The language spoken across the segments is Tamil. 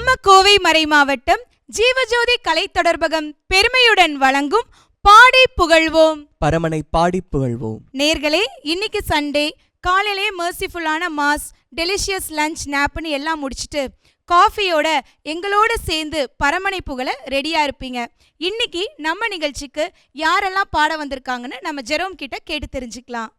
நம்ம கோவை மறை மாவட்டம் ஜீவஜோதி கலை தொடர்பகம் பெருமையுடன் வழங்கும் பாடி புகழ்வோம், பரமனை பாடி புகழ்வோம். நேர்களே, இன்னைக்கு சண்டே காலையிலே மர்சிஃபுல்லான மாஸ், டெலிஷியஸ் லஞ்ச், நாப்னு எல்லாம் முடிச்சுட்டு காஃபியோட எங்களோட சேர்ந்து பரமனை புகழ ரெடியா இருப்பீங்க. இன்னைக்கு நம்ம நிகழ்ச்சிக்கு யாரெல்லாம் பாட வந்திருக்காங்கன்னு நம்ம ஜெரோம் கிட்ட கேட்டு தெரிஞ்சுக்கலாம்.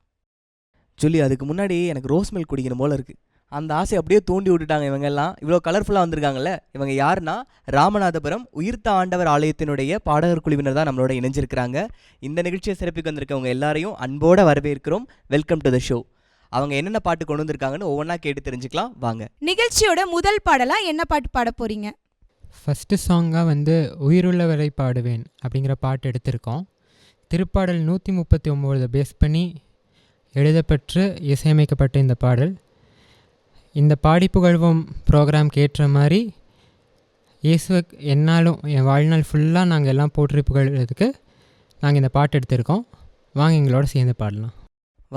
சொல்லி அதுக்கு முன்னாடி எனக்கு ரோஸ் மில்க் குடிக்கணும் போல இருக்கு. அந்த ஆசை அப்படியே தூண்டி விட்டுட்டாங்க. இவங்க எல்லாம் இவ்வளோ கலர்ஃபுல்லாக வந்திருக்காங்கல்ல. இவங்க யாருன்னா ராமநாதபுரம் உயிர்த்த ஆண்டவர் ஆலயத்தினுடைய பாடகர் குழுவினர் தான் நம்மளோட இணைஞ்சிருக்கிறாங்க. இந்த நிகழ்ச்சியை சிறப்பிக்க வந்திருக்கவங்க எல்லாரையும் அன்போட வரவேற்கிறோம். Welcome to the show. அவங்க என்னென்ன பாட்டு கொண்டு வந்திருக்காங்கன்னு ஒவ்வொன்றா கேட்டு தெரிஞ்சுக்கலாம் வாங்க. நிகழ்ச்சியோட முதல் பாடலாம் என்ன பாட்டு பாட போறீங்க? ஃபஸ்ட்டு சாங்காக உயிருள்ளவரை பாடுவேன் அப்படிங்கிற பாட்டு எடுத்திருக்கோம். திருப்பாடல் 139 பேஸ் பண்ணி எழுதப்பட்டு இசையமைக்கப்பட்ட இந்த பாடல். இந்த பாடி புகழ்வோம் ப்ரோக்ராம்க்கு ஏற்ற மாதிரி இயேசுவை என்னாலும் என் வாழ்நாள் ஃபுல்லாக நாங்கள் எல்லாம் போற்றி புகழ்கிறதுக்கு நாங்கள் இந்த பாட்டு எடுத்திருக்கோம். வாங்க எங்களோட சேர்ந்து பாடலாம்.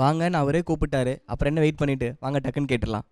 வாங்கன்னு அவரே கூப்பிட்டாரு. அப்புறம் என்ன வெயிட் பண்ணிட்டு வாங்க டக்குன்னு கேட்டுடலாம்.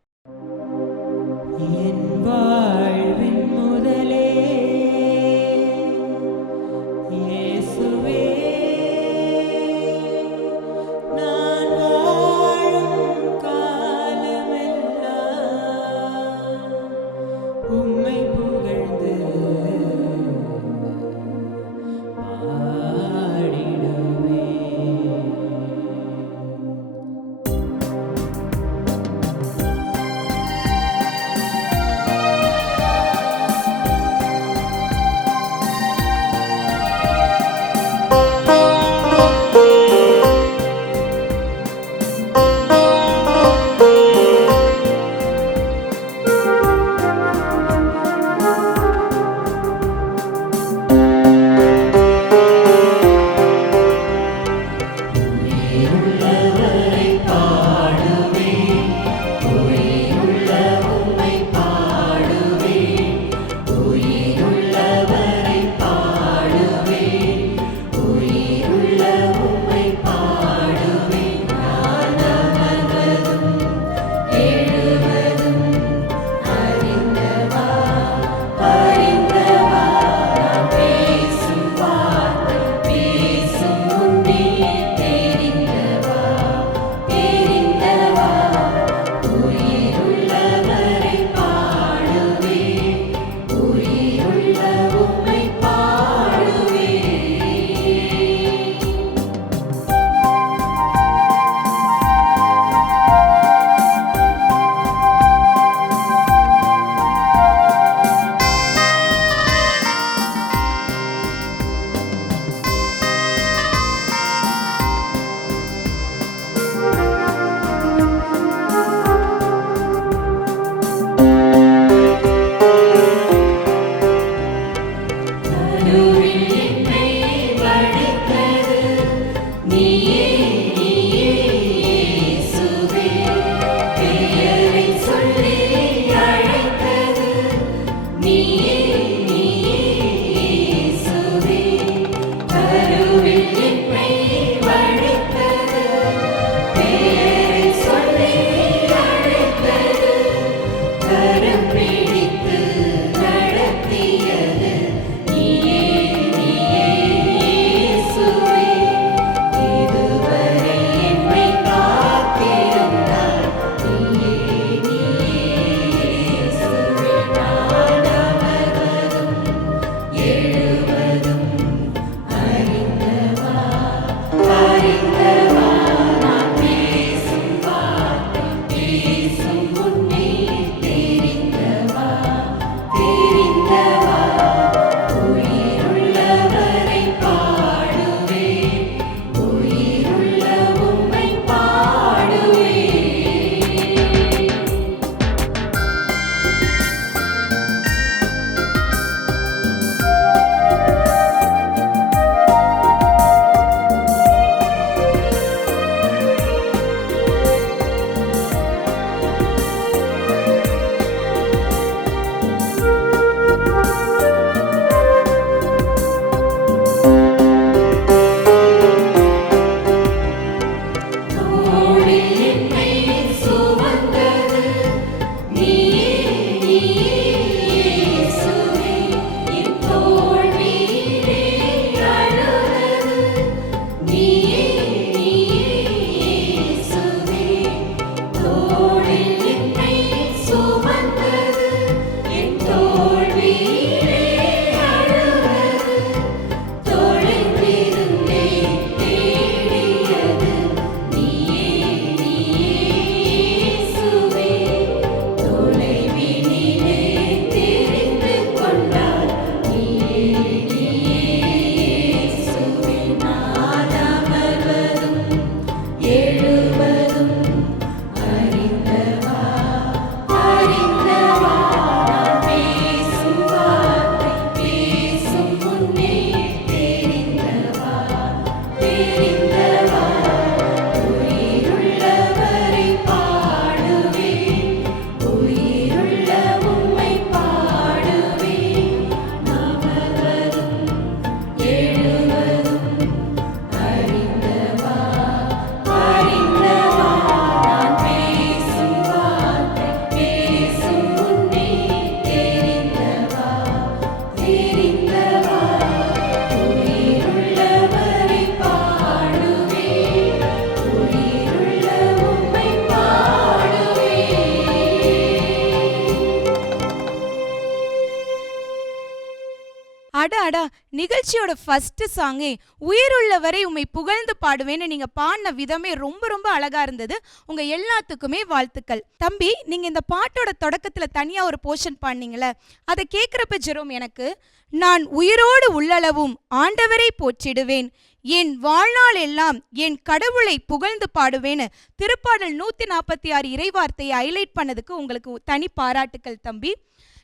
நிகழ்ச்சியோட ஃபர்ஸ்ட் சாங்கே உயிருள்ளவரை உம்மை புகழ்ந்து பாடுவேன்னு நீங்க பாடின விதமே ரொம்ப ரொம்ப அழகா இருந்தது. உங்க எல்லாத்துக்குமே வாழ்த்துக்கள். தம்பி, நீங்க இந்த பாட்டோட தொடக்கத்துல தனியா ஒரு போர்ஷன் பாடினீங்கல்ல, அதை கேட்குறப்ப ஜெரோம் எனக்கு நான் உயிரோடு உள்ளளவும் ஆண்டவரை போற்றிடுவேன், என் வாழ்நாள் எல்லாம் என் கடவுளை புகழ்ந்து பாடுவேன்னு திருப்பாடல் 146 இறைவார்த்தையை ஹைலைட் பண்ணதுக்கு உங்களுக்கு தனி பாராட்டுக்கள் தம்பி.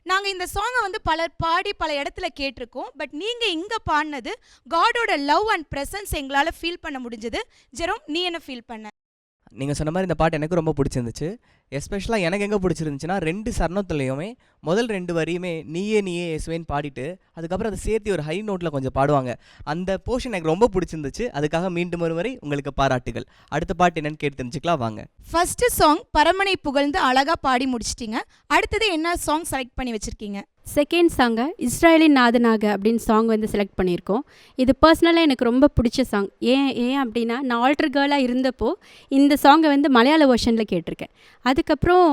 நாங்கள் இந்த சாங்கை வந்து பலர் பாடி பல இடத்துல கேட்டிருக்கோம். பட் நீங்கள் இங்கே பாடினது காடோட லவ் அண்ட் ப்ரெசன்ஸ் எங்களால் ஃபீல் பண்ண முடிஞ்சது. ஜெரோம், நீ என்ன ஃபீல் பண்ண? நீங்கள் சொன்ன மாதிரி இந்த பாட்டு எனக்கு ரொம்ப பிடிச்சிருந்துச்சு. எஸ்பெஷலாக எனக்கு எங்கே பிடிச்சிருந்துச்சுன்னா 2 சரணத்துலேயுமே முதல் 2 வரியுமே நீயே நீயே இயேசுவேன்னு பாடிட்டு அதுக்கப்புறம் அதை சேர்த்து ஒரு ஹை நோட்டில் கொஞ்சம் பாடுவாங்க. அந்த போர்ஷன் எனக்கு ரொம்ப பிடிச்சிருந்துச்சு. அதுக்காக மீண்டும் ஒரு முறை உங்களுக்கு பாராட்டுகள். அடுத்த பாட்டு என்னன்னு கேட்டு தெரிஞ்சுக்கலாம் வாங்க. ஃபர்ஸ்ட் சாங் பரமனை புகழ்ந்து அழகாக பாடி முடிச்சிட்டிங்க. அடுத்தது என்ன சாங் செலக்ட் பண்ணி வச்சுருக்கீங்க? செகண்ட் சாங்கை இஸ்ராயலின் நாதனாக அப்படின்னு சாங் வந்து செலக்ட் பண்ணியிருக்கோம். இது பர்சனலாக எனக்கு ரொம்ப பிடிச்ச சாங். ஏன் அப்படின்னா நான் ஆல்டர் கேர்ளாக இருந்தப்போ இந்த சாங்கை வந்து மலையாள வெர்ஷனில் கேட்டிருக்கேன். அதுக்கப்புறம்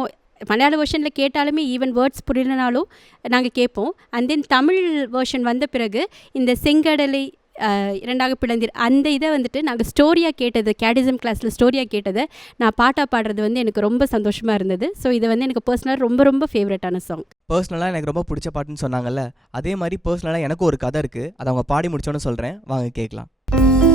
மலையாள வெர்ஷனில் கேட்டாலுமே ஈவன் வேர்ட்ஸ் புரியலனாலும் நாங்கள் கேட்போம். அண்ட் தென் தமிழ் வெர்ஷன் வந்த பிறகு இந்த செங்கடலை இரண்டாக பிளந்தீர் அந்த இதை வந்துட்டு நாங்கள் ஸ்டோரியாக கேட்டது, கேடிசம் கிளாஸில் ஸ்டோரியாக கேட்டதை நான் பாட்டாக பாடுறது வந்து எனக்கு ரொம்ப சந்தோஷமாக இருந்தது. ஸோ இது வந்து எனக்கு பர்சனலாக ரொம்ப ரொம்ப ஃபேவரட்டான சாங். பர்சனலாக எனக்கு ரொம்ப பிடிச்ச பாட்டுன்னு சொன்னாங்கல்ல, அதே மாதிரி பர்சனலாக எனக்கு ஒரு கதை இருக்குது. அதை அவங்க பாடி முடிச்சோன்னு சொல்கிறேன், வாங்க கேட்கலாம். Thank you.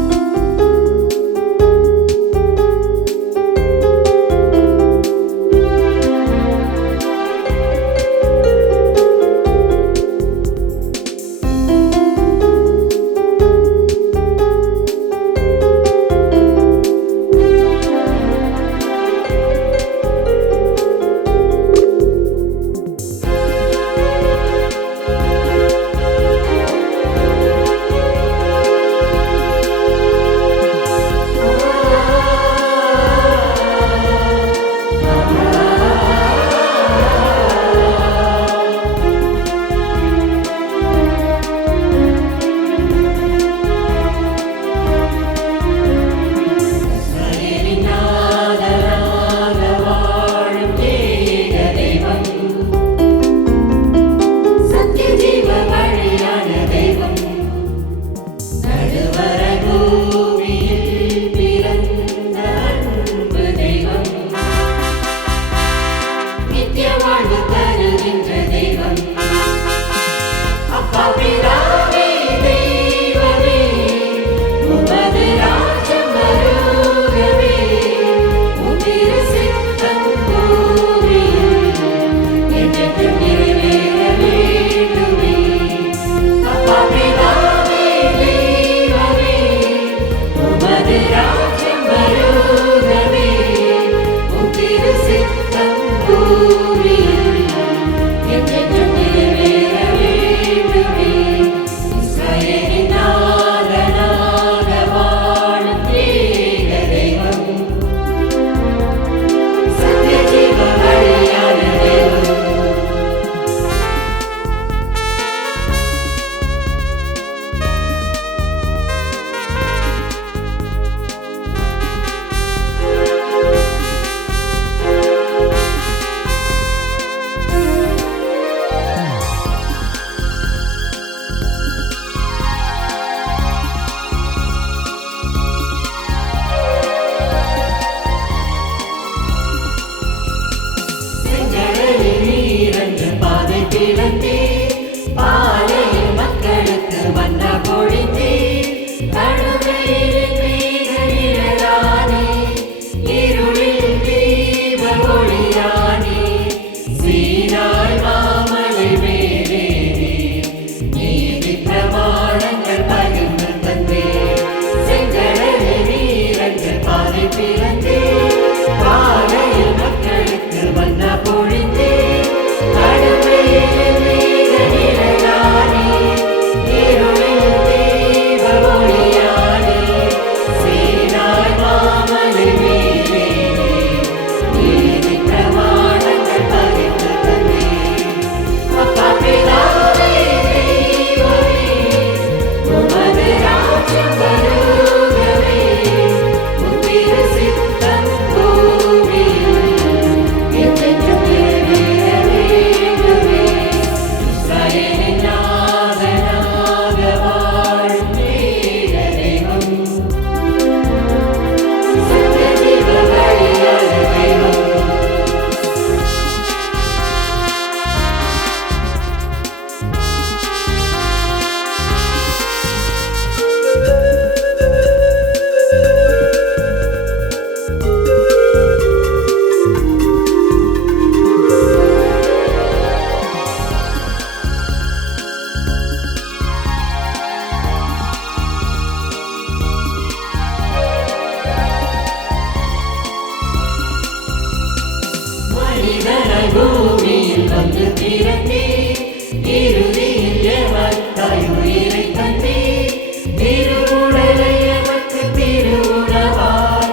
இறுதியில் எமக்காய் உயிரை தந்தீர். திருவுடலை எமக்கு திருவுணவாய்,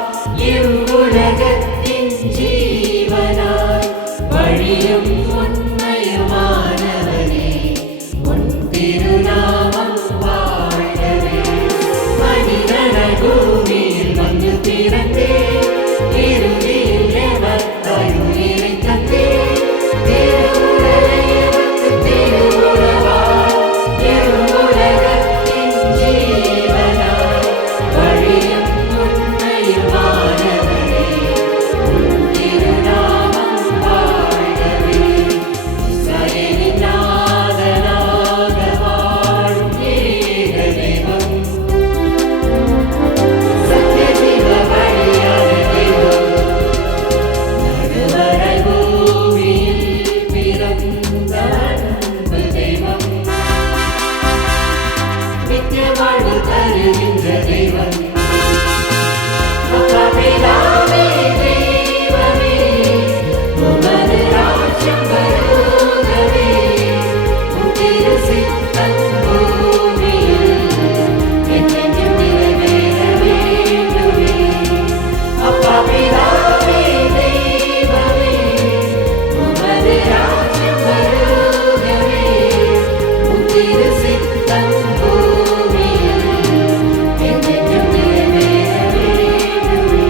இவ்வுலகத்தின் ஜீவனாய், வழியும் உண்மையுமானவரே, உன் திருநாமம் வாழ்கவே. மனிதனாய் பூமியில் வந்து பிறந்தீர், இறுதியில் எமக்காய் உயிரை தந்தீர். திருவுடலை எமக்கு திருவுணவாய், இவ்வுலகத்தின் ஜீவனாய், வழியும் உண்மையுமானவரே, உன் திருநாமம் வாழ்கவே. இஸ்ரவேலின் நாதனாக வாழும் ஏக தெய்வம், சத்தியஜீவ வழியான தெய்வம், நடுவரை பூமியில் பிறந்த அன்பு தெய்வம், நித்திய வாழ்வு தருகின்ற தெய்வம், அப்பா பிதாவே தெய்வமே, உமது ராஜ்யம் வருகவே, உம் திரு சித்தம் பூமியில் என்றென்றும் நிறைவேற வேண்டுமே. அப்பா பிதாவே தெய்வமே, உமது ராஜ்யம் வருகவே, உம் திரு சித்தம் பூமியில் என்றென்றும் நிறைவேற வேண்டுமே.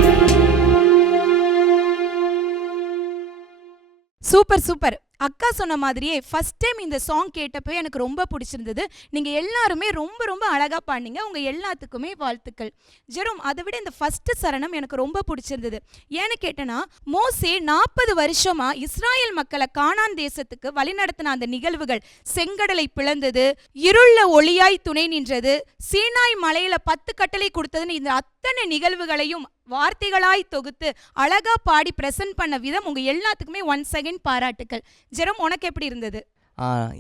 Super super. அக்கா சொன்ன மாதிரியே ஃபர்ஸ்ட் டைம் இந்த சாங் கேட்டப்போ எனக்கு ரொம்ப பிடிச்சிருந்தது. நீங்கள் எல்லாருமே ரொம்ப ரொம்ப அழகாக பாடினீங்க. உங்கள் எல்லாத்துக்குமே வாழ்த்துக்கள். ஜெரோம், அதை விட இந்த ஃபர்ஸ்ட் சரணம் எனக்கு ரொம்ப பிடிச்சிருந்தது. ஏன்னு கேட்டேன்னா, மோசே 40 வருஷமா இஸ்ராயேல் மக்களை கானான் தேசத்துக்கு வழிநடத்தின அந்த நிகழ்வுகள், செங்கடலை பிளந்தது, இருள ஒளியாய் துணை நின்றது, சீனாய் மலையில 10 கட்டளை கொடுத்ததுன்னு இந்த அத்தனை நிகழ்வுகளையும் வார்த்தைகளாய் தொகுத்து அழகா பாடி பிரசன்ட் பண்ண விதம் உங்க எல்லாத்துக்குமே ஒன்ஸ் அகைன் பாராட்டுக்கள். ஜெரோம், உனக்கு எப்படி இருந்தது?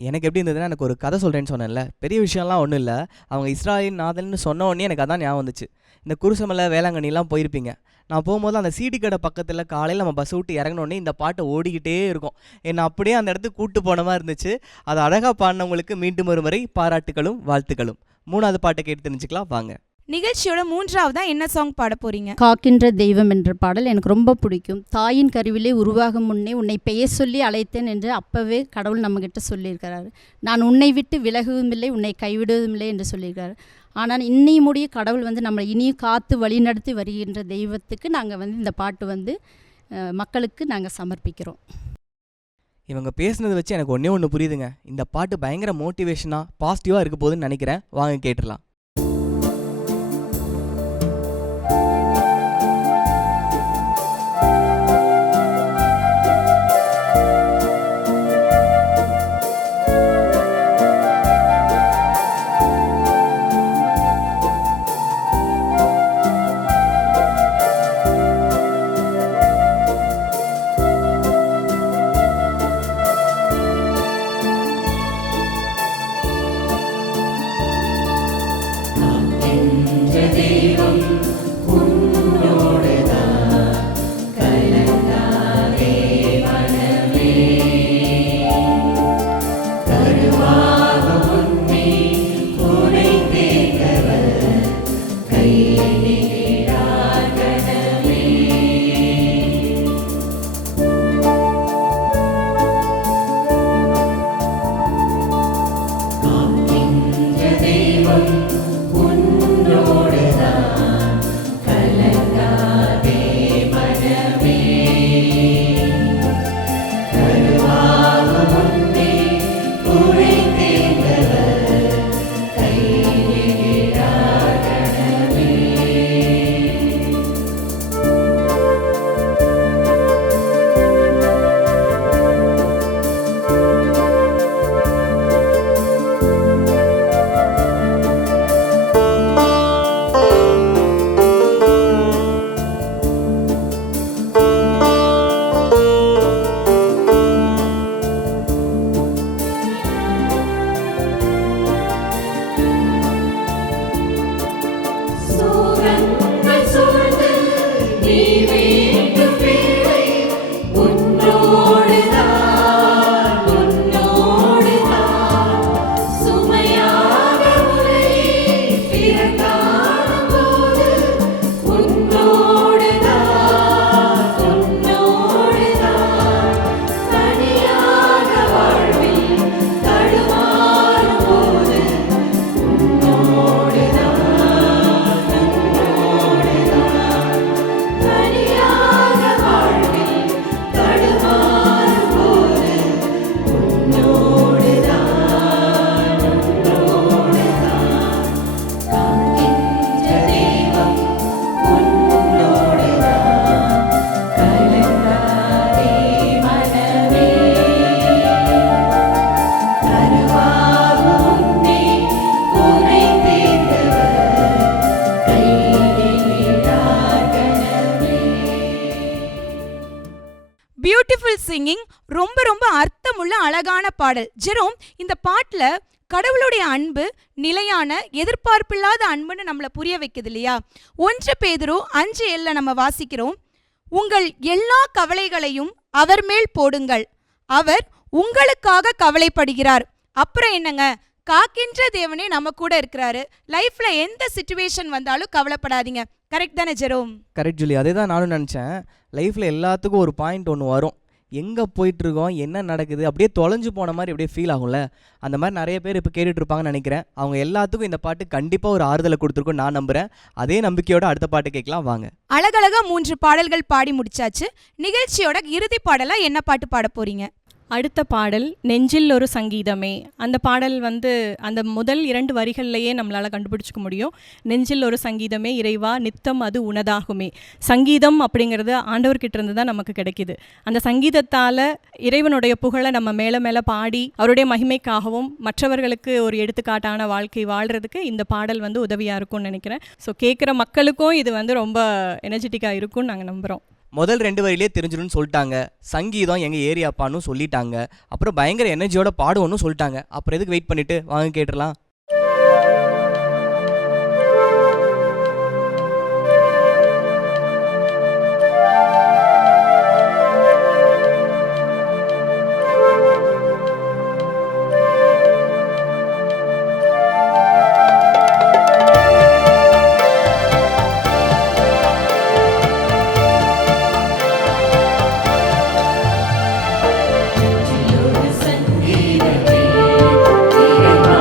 எனக்கு எப்படி இருந்ததுன்னா, எனக்கு ஒரு கதை சொல்கிறேன்னு சொன்னேன்ல, பெரிய விஷயம்லாம் ஒன்றும் இல்லை. அவங்க இஸ்ராயேலின் நாதன்னு சொன்ன உடனே எனக்கு அதான் ஞாபகம் வந்துச்சு. இந்த குருசமலை வேளாங்கண்ணிலாம் போயிருப்பீங்க. நான் போகும்போது அந்த சீடி கடை பக்கத்தில் காலையில் நம்ம பஸ் விட்டு இறங்கினோடனே இந்த பாட்டை ஓடிக்கிட்டே இருக்கும். என்னை அப்படியே அந்த இடத்துக்கு கூட்டு போன மாதிரி இருந்துச்சு. அதை அழகாக பாடினவங்களுக்கு மீண்டும் ஒரு முறை பாராட்டுகளும் வாழ்த்துக்களும். 3வது பாட்டை கேட்டு தெரிஞ்சுக்கலாம் வாங்க. நிகழ்ச்சியோட 3வதா என்ன சாங் பாட போறீங்க? காக்கின்ற தெய்வம் என்ற பாடல் எனக்கு ரொம்ப பிடிக்கும். தாயின் கருவிலே உருவாகும் முன்னே உன்னை பெயர் சொல்லி அழைத்தேன் என்று அப்பவே கடவுள் நம்மகிட்ட சொல்லியிருக்கிறாரு. நான் உன்னை விட்டு விலகுவதும் இல்லை, உன்னை கைவிடுவதும் இல்லை என்று சொல்லியிருக்காரு. ஆனால் இன்னையும் முடிய கடவுள் வந்து நம்மளை இனியும் காத்து வழிநடத்தி வருகின்ற தெய்வத்துக்கு நாங்கள் வந்து இந்த பாட்டு வந்து மக்களுக்கு நாங்கள் சமர்ப்பிக்கிறோம். இவங்க பேசுனதை வச்சு எனக்கு ஒன்று புரியுதுங்க. இந்த பாட்டு பயங்கர மோட்டிவேஷனாக பாசிட்டிவாக இருக்க போகுதுன்னு நினைக்கிறேன். வாங்க கேட்டுடலாம். சிங்கிங். ரொம்ப ரொம்ப அர்த்தமுள்ள அழகான பாடல். ஜெரோம், இந்த பாட்டில் கடவுளுடைய அன்பு நிலையான எதிர்பார்ப்பில்லாத அன்புன்னு நம்மளை புரிய வைக்குது இல்லையா? 1 பேதுரு 5:7 நம்ம வாசிக்கிறோம், உங்கள் எல்லா கவலைகளையும் அவர் மேல் போடுங்கள், அவர் உங்களுக்காக கவலைப்படுகிறார். அப்புறம் என்னங்க, காக்கின்ற தேவனே நம்ம கூட இருக்கிறாரு. லைஃப்ல எந்த சிச்சுவேஷன் வந்தாலும் கவலைப்படாதீங்க. கரெக்ட் தானே ஜெரோம்? கரெக்ட் ஜூலி, அதே தான் நானும் நினச்சேன். லைஃப்பில் எல்லாத்துக்கும் ஒரு பாயிண்ட் ஒன்று வரும், எங்கே போயிட்டுருக்கோம் என்ன நடக்குது அப்படியே தொலைஞ்சு போன மாதிரி அப்படியே ஃபீல் ஆகும்ல. அந்த மாதிரி நிறைய பேர் இப்போ கேட்டுட்டு இருப்பாங்கன்னு நினைக்கிறேன். அவங்க எல்லாத்துக்கும் இந்த பாட்டு கண்டிப்பாக ஒரு ஆறுதலை கொடுத்துருக்கோம் நான் நம்புகிறேன். அதே நம்பிக்கையோட அடுத்த பாட்டு கேட்கலாம் வாங்க. அழகழகா 3 பாடல்கள் பாடி முடிச்சாச்சு. நிகழ்ச்சியோட இறுதி பாடலா என்ன பாட்டு பாட போறீங்க? அடுத்த பாடல் நெஞ்சில் ஒரு சங்கீதமே. அந்த பாடல் அந்த முதல் 2 வரிகள்லையே நம்மளால் கண்டுபிடிச்சிக்க முடியும். நெஞ்சில் ஒரு சங்கீதமே இறைவா நித்தம் அது உனதாகுமே. சங்கீதம் அப்படிங்கிறது ஆண்டவர்கிட்ட இருந்து தான் நமக்கு கிடைக்கிது. அந்த சங்கீதத்தால் இறைவனுடைய புகழை நம்ம மேலே மேலே பாடி அவருடைய மகிமைக்காகவும் மற்றவர்களுக்கு ஒரு எடுத்துக்காட்டான வாழ்க்கை வாழ்கிறதுக்கு இந்த பாடல் உதவியாக இருக்கும்னு நினைக்கிறேன். ஸோ கேட்குற மக்களுக்கும் இது ரொம்ப எனர்ஜெட்டிக்காக இருக்கும்னு நாங்கள் நம்புகிறோம். முதல் 2 வரியிலே தெரிஞ்சிடும்னு சொல்லிட்டாங்க. சங்கீதம் எங்கள் ஏரியாப்பான்னு சொல்லிட்டாங்க. அப்புறம் பயங்கர எனர்ஜியோட பாடுவோன்னு சொல்லிட்டாங்க. அப்புறம் எதுக்கு வெயிட் பண்ணிட்டு வாங்க கேட்டுடலாம். ஒரு சங்கீதமே இறைவா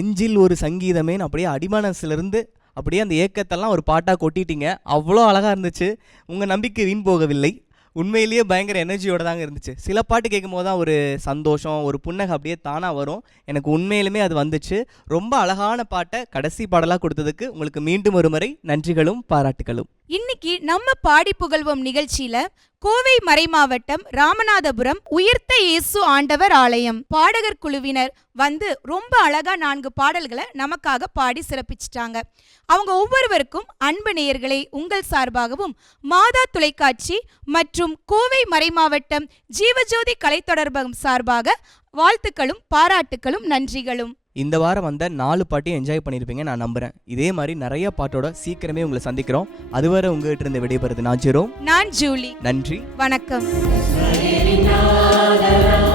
நெஞ்சில் ஒரு சங்கீதமேன்னு அப்படியே அடிமனசுலேருந்து அப்படியே அந்த ஏக்கத்தெல்லாம் ஒரு பாட்டாக கொட்டிட்டீங்க. அவ்வளோ அழகாக இருந்துச்சு. உங்கள் நம்பிக்கை வீண் போகவில்லை. உண்மையிலேயே பயங்கர எனர்ஜியோட தாங்க இருந்துச்சு. சில பாட்டு கேட்கும் போது தான் ஒரு சந்தோஷம், ஒரு புன்னகை அப்படியே தானாக வரும். எனக்கு உண்மையிலுமே அது வந்துச்சு. ரொம்ப அழகான பாட்டை கடைசி பாடலாக கொடுத்ததுக்கு உங்களுக்கு மீண்டும் ஒரு முறை நன்றிகளும் பாராட்டுகளும். இன்னைக்கு நம்ம பாடி புகழ்வோம் நிகழ்ச்சியில கோவை மறைமாவட்டம் ராமநாதபுரம் உயிர்த்த இயேசு ஆண்டவர் ஆலயம் பாடகர் குழுவினர் வந்து ரொம்ப அழகா 4 பாடல்களை நமக்காக பாடி சிறப்பிச்சிட்டாங்க. அவங்க ஒவ்வொருவருக்கும் அன்பு நேயர்களை உங்கள் சார்பாகவும் மாதா தொலைக்காட்சி மற்றும் கோவை மறைமாவட்டம் ஜீவஜோதி கலைத்தொடர்பகம் சார்பாக வாழ்த்துக்களும் பாராட்டுகளும் நன்றிகளும். இந்த வாரம் வந்த 4 பாட்டையும் என்ஜாய் பண்ணியிருப்பீங்க நான் நம்புகிறேன். இதே மாதிரி நிறைய பாட்டோட சீக்கிரமே உங்களை சந்திக்கிறோம். அதுவரை உங்ககிட்ட இருந்து விடைபெறுது நான் ஜெரோம். நான் ஜூலி. நன்றி, வணக்கம். Sarinadara